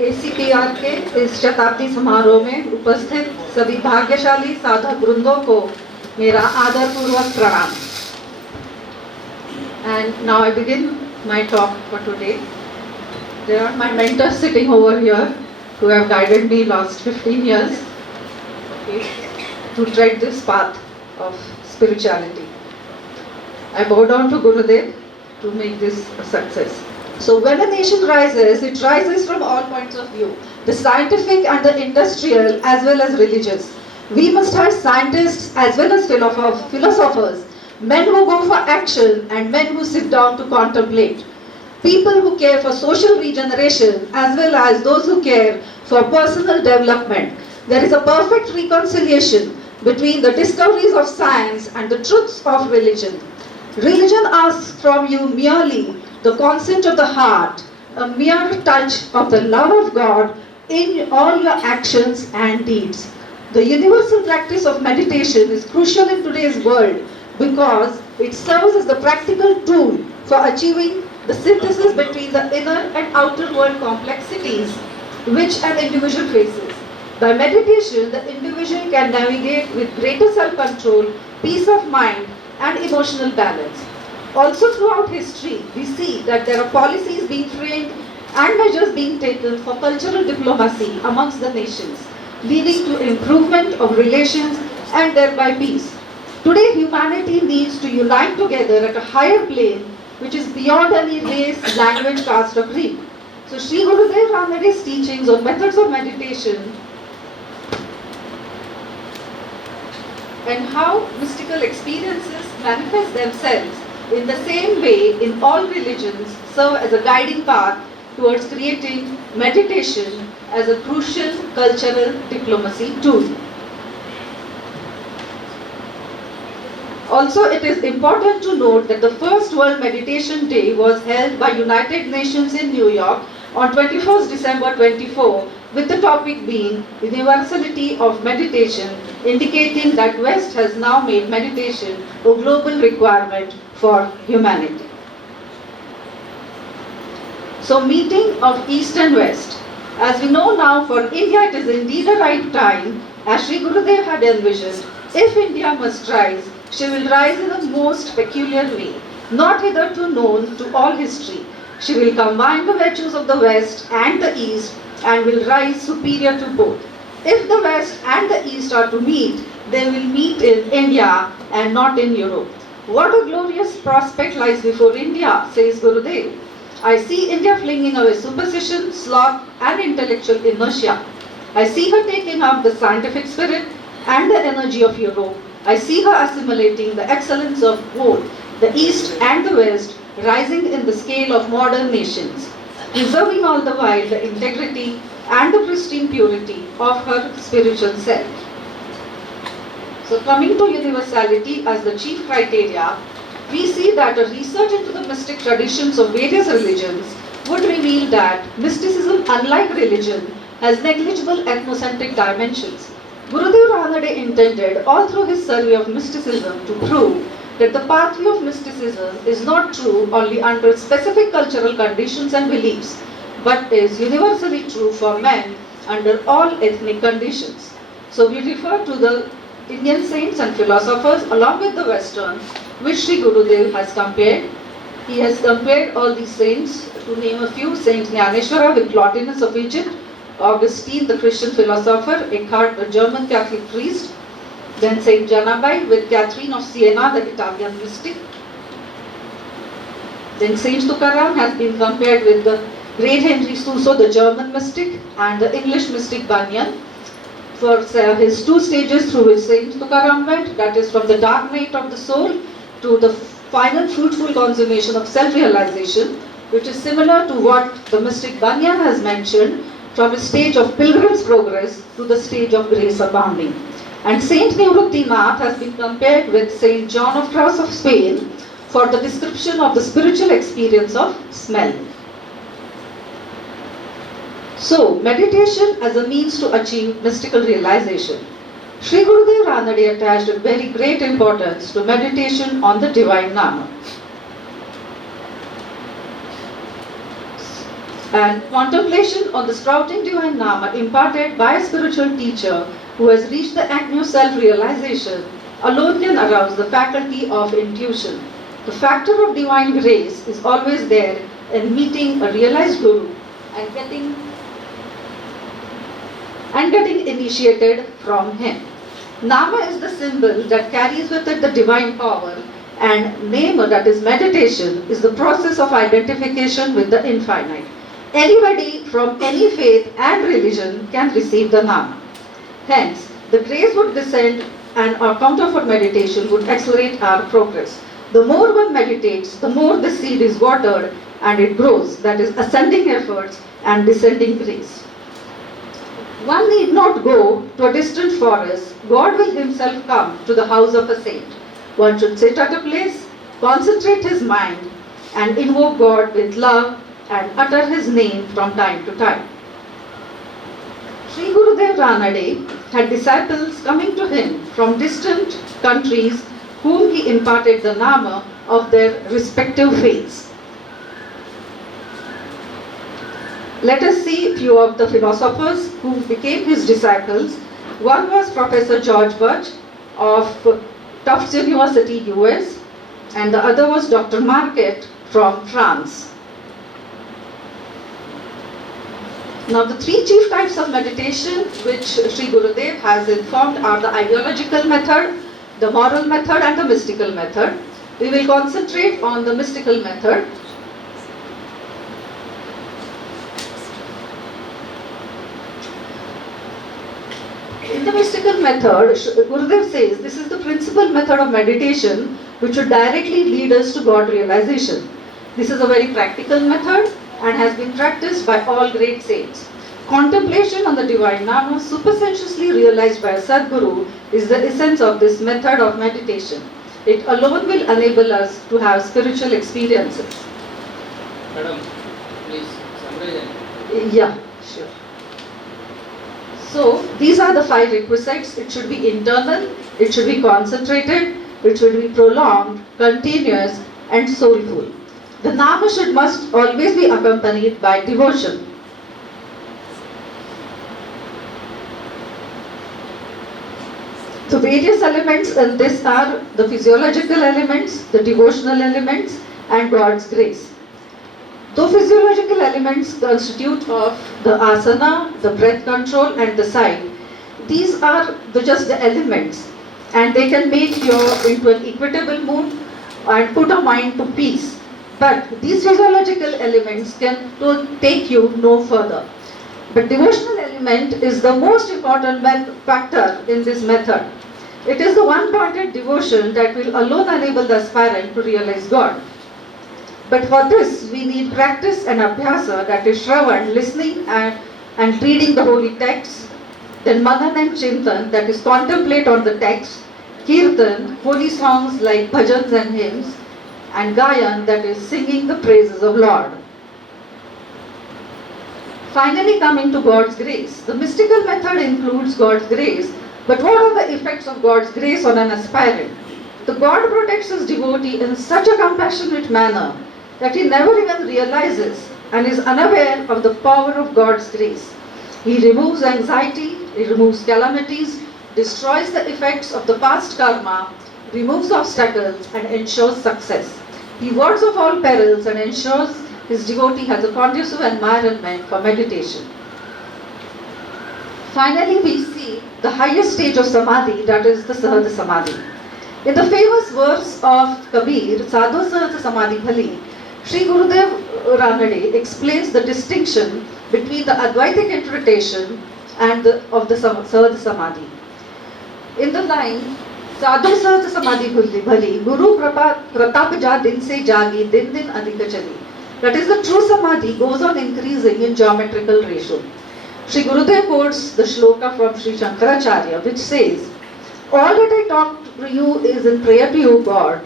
ACPR के इस शताब्दी समारोह में उपस्थित सभी भाग्यशाली साधक वृंदों को मेरा आदरपूर्वक प्रणाम. And now I begin my talk for today. There are my mentors sitting over here who have guided me last 15 years, okay, to tread this path of spirituality. I bow down to Gurudev to make this a success. So when a nation rises, it rises from all points of view, the scientific and the industrial as well as religious. We must have scientists as well as philosophers, men who go for action and men who sit down to contemplate. People who care for social regeneration as well as those who care for personal development. There is a perfect reconciliation between the discoveries of science and the truths of religion. Religion asks from you merely the consent of the heart, a mere touch of the love of God in all your actions and deeds. The universal practice of meditation is crucial in today's world because it serves as the practical tool for achieving the synthesis between the inner and outer world complexities which an individual faces. By meditation, the individual can navigate with greater self-control, peace of mind, and emotional balance. Also throughout history, we see that there are policies being framed and measures being taken for cultural diplomacy amongst the nations, leading to improvement of relations and thereby peace. Today, humanity needs to unite together at a higher plane which is beyond any race, language, caste or creed. So Sri Gurudev Ranade's teachings on methods of meditation and how mystical experiences manifest themselves in the same way in all religions serve as a guiding path towards creating meditation as a crucial cultural diplomacy tool. Also, it is important to note that the first World Meditation Day was held by United Nations in New York on 21st December 24 with the topic being universality of meditation, indicating that West has now made meditation a global requirement for humanity. So meeting of East and West. As we know now, for India it is indeed a right time, as Sri Gurudev had envisioned, if India must rise, she will rise in the most peculiar way, not hitherto known to all history. She will combine the virtues of the West and the East and will rise superior to both. If the West and the East are to meet, they will meet in India and not in Europe. What a glorious prospect lies before India, says Gurudev. I see India flinging away superstition, sloth and intellectual inertia. I see her taking up the scientific spirit and the energy of Europe. I see her assimilating the excellence of both the East and the West, rising in the scale of modern nations, preserving all the while the integrity and the pristine purity of her spiritual self. So coming to universality as the chief criteria, we see that a research into the mystic traditions of various religions would reveal that mysticism, unlike religion, has negligible ethnocentric dimensions. Gurudev Ranade intended all through his survey of mysticism to prove that the pathway of mysticism is not true only under specific cultural conditions and beliefs, but is universally true for men under all ethnic conditions. So we refer to the Indian saints and philosophers along with the Western, which Sri Gurudev has compared. He has compared all these saints, to name a few, Saint Jnaneshwara with Plotinus of Egypt, Augustine, the Christian philosopher, Eckhart, the German Catholic priest, then Saint Janabai with Catherine of Siena, the Italian mystic. Then Saint Tukaram has been compared with the great Henry Suso, the German mystic, and the English mystic Bunyan. For his two stages through which Saint Tukaram went, that is from the dark night of the soul to the final fruitful consummation of self-realization, which is similar to what the mystic Bunyan has mentioned, from a stage of pilgrim's progress to the stage of grace abounding. And Saint Nivrutti Nath has been compared with Saint John of Cross of Spain for the description of the spiritual experience of smell. So, meditation as a means to achieve mystical realization. Sri Gurudev Ranade attached a very great importance to meditation on the divine Nama. And contemplation on the sprouting divine Nama imparted by a spiritual teacher who has reached the acme of self-realization alone can arouse the faculty of intuition. The factor of divine grace is always there in meeting a realized guru and getting initiated from him. Nama is the symbol that carries with it the divine power, and Nema, that is meditation, is the process of identification with the infinite. Anybody from any faith and religion can receive the Nama. Hence, the grace would descend and our counter for meditation would accelerate our progress. The more one meditates, the more the seed is watered and it grows, that is ascending efforts and descending grace. One need not go to a distant forest. God will himself come to the house of a saint. One should sit at a place, concentrate his mind, and invoke God with love and utter his name from time to time. Sri Gurudev Ranade had disciples coming to him from distant countries whom he imparted the Nama of their respective faiths. Let us see a few of the philosophers who became his disciples. One was Professor George Birch of Tufts University, US, and the other was Dr. Marquette from France. Now, the three chief types of meditation which Sri Gurudev has informed are the ideological method, the moral method, and the mystical method. We will concentrate on the mystical method. In the mystical method, Gurudev says this is the principal method of meditation which would directly lead us to God realization. This is a very practical method and has been practiced by all great saints. Contemplation on the divine Nama, supersensuously realized by a Sadguru, is the essence of this method of meditation. It alone will enable us to have spiritual experiences. Madam, please summarize. Yeah, sure. So, these are the 5 requisites. It should be internal, it should be concentrated, it should be prolonged, continuous, and soulful. The Nama must always be accompanied by devotion. So various elements in this are the physiological elements, the devotional elements, and God's grace. Though physiological elements constitute of the asana, the breath control, and the sight, these are just the elements, and they can make you into an equitable mood and put a mind to peace. But these physiological elements can take you no further. But devotional element is the most important factor in this method. It is the one-pointed devotion that will alone enable the aspirant to realize God. But for this, we need practice and abhyasa, that is Shravan, listening and reading the holy texts, then Manan and Chintan, that is contemplate on the text, Kirtan, holy songs like bhajans and hymns, and Gayan, that is singing the praises of Lord. Finally, coming to God's grace. The mystical method includes God's grace, but what are the effects of God's grace on an aspirant? The God protects his devotee in such a compassionate manner that he never even realizes and is unaware of the power of God's grace. He removes anxiety, he removes calamities, destroys the effects of the past karma, removes obstacles, and ensures success. He wards off all perils and ensures his devotee has a conducive environment for meditation. Finally, we see the highest stage of samadhi, that is the Sahaj Samadhi. In the famous verse of Kabir, Sadhu Sahaj Samadhi Bhali, Sri Gurudev Ranade explains the distinction between the Advaitic interpretation and of the Sahaj Samadhi. In the line, Sadhu Sahaj Samadhi Bhali, Guru Pratap Ja Din Se Jagi, Din Din Adhika Chali. That is, the true samadhi goes on increasing in geometrical ratio. Sri Gurudev quotes the shloka from Sri Shankaracharya, which says, all that I talk to you is in prayer to you, God.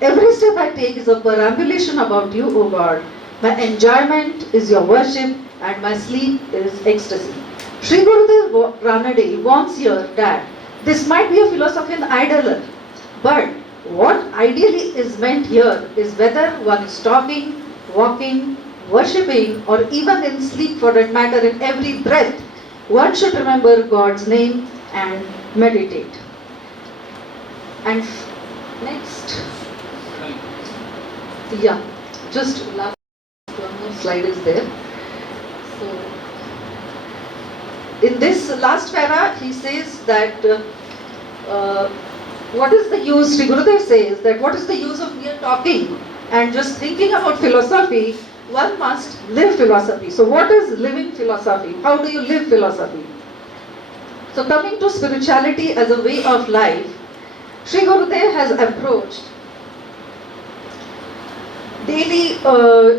Every step I take is a perambulation about you, O God. My enjoyment is your worship and my sleep is ecstasy. Sri Gurudev Ranade warns here that this might be a philosophian idler, but what ideally is meant here is whether one is talking, walking, worshipping, or even in sleep for that matter, in every breath, one should remember God's name and meditate. And next, Madam, yeah, just last one more slide is there. So, in this last para, he says that what is the use, Sri Gurudev says that what is the use of mere talking and just thinking about philosophy? One must live philosophy. So what is living philosophy? How do you live philosophy? So coming to spirituality as a way of life, Sri Gurudev has approached daily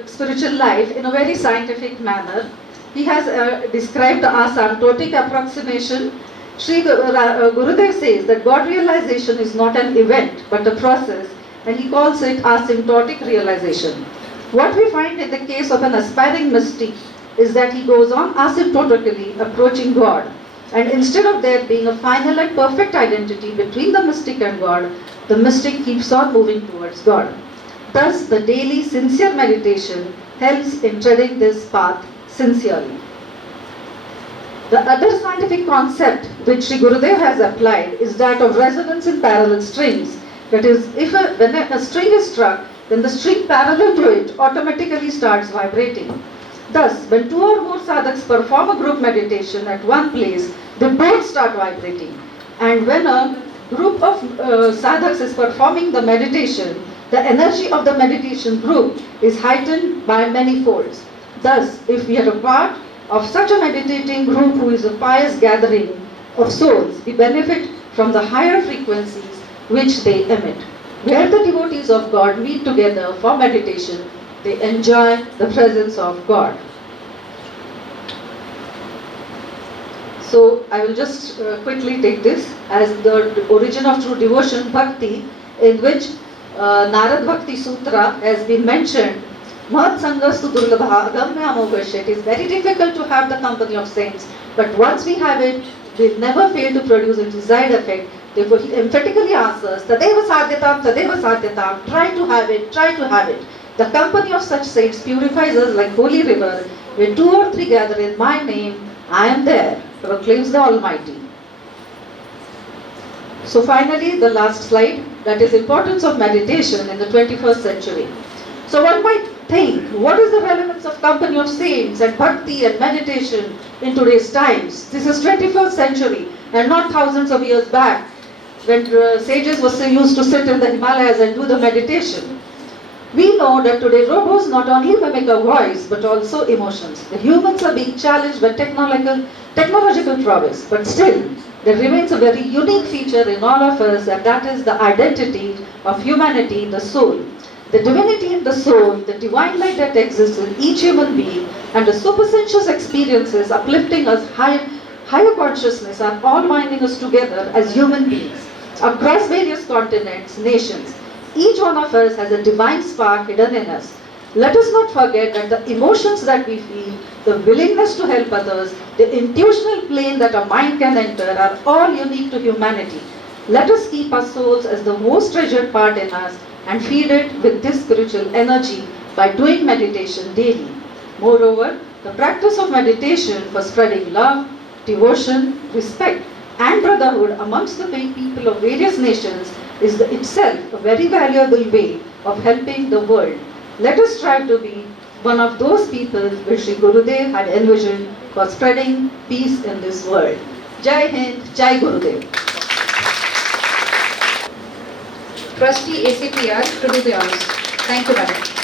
spiritual life in a very scientific manner. He has described the asymptotic approximation. Sri Gurudev says that God realization is not an event but a process, and he calls it asymptotic realization. What we find in the case of an aspiring mystic is that he goes on asymptotically approaching God, and instead of there being a final and perfect identity between the mystic and God, the mystic keeps on moving towards God. Thus, the daily sincere meditation helps in treading this path sincerely. The other scientific concept which Sri Gurudev has applied is that of resonance in parallel strings. That is, when a string is struck, then the string parallel to it automatically starts vibrating. Thus, when two or more sadhaks perform a group meditation at one place, they both start vibrating. And when a group of sadhaks is performing the meditation, the energy of the meditation group is heightened by many folds. Thus, if we are a part of such a meditating group who is a pious gathering of souls, we benefit from the higher frequencies which they emit. Where the devotees of God meet together for meditation, they enjoy the presence of God. So I will just quickly take this as the origin of true devotion, bhakti, in which Narad Bhakti Sutra has been mentioned. Mahat Sangastu Durlabha Agamya Amogashya. It is very difficult to have the company of saints, but once we have it, we'll never fail to produce a desired effect. Therefore, he emphatically asks us, Tadeva Sadhyatam, try to have it, try to have it. The company of such saints purifies us like holy river, where two or three gather in my name, I am there, proclaims the Almighty. So finally, the last slide, that is importance of meditation in the 21st century. So one might think, what is the relevance of company of saints and bhakti and meditation in today's times? This is 21st century and not thousands of years back when sages were used to sit in the Himalayas and do the meditation. We know that today robots not only mimic a voice but also emotions. The humans are being challenged by technological prowess, but still there remains a very unique feature in all of us, and that is the identity of humanity in the soul. The divinity in the soul, the divine light that exists in each human being, and the supersensuous experiences uplifting us higher consciousness are all binding us together as human beings across various continents, nations. Each one of us has a divine spark hidden in us. Let us not forget that the emotions that we feel, the willingness to help others, the intuitional plane that our mind can enter are all unique to humanity. Let us keep our souls as the most treasured part in us and feed it with this spiritual energy by doing meditation daily. Moreover, the practice of meditation for spreading love, devotion, respect, and brotherhood amongst the people of various nations is itself a very valuable way of helping the world. Let us strive to be one of those people which Sri Gurudev had envisioned for spreading peace in this world. Jai Hind, Jai Gurudev. Trustee ACPR to do the honors. Thank you, madam.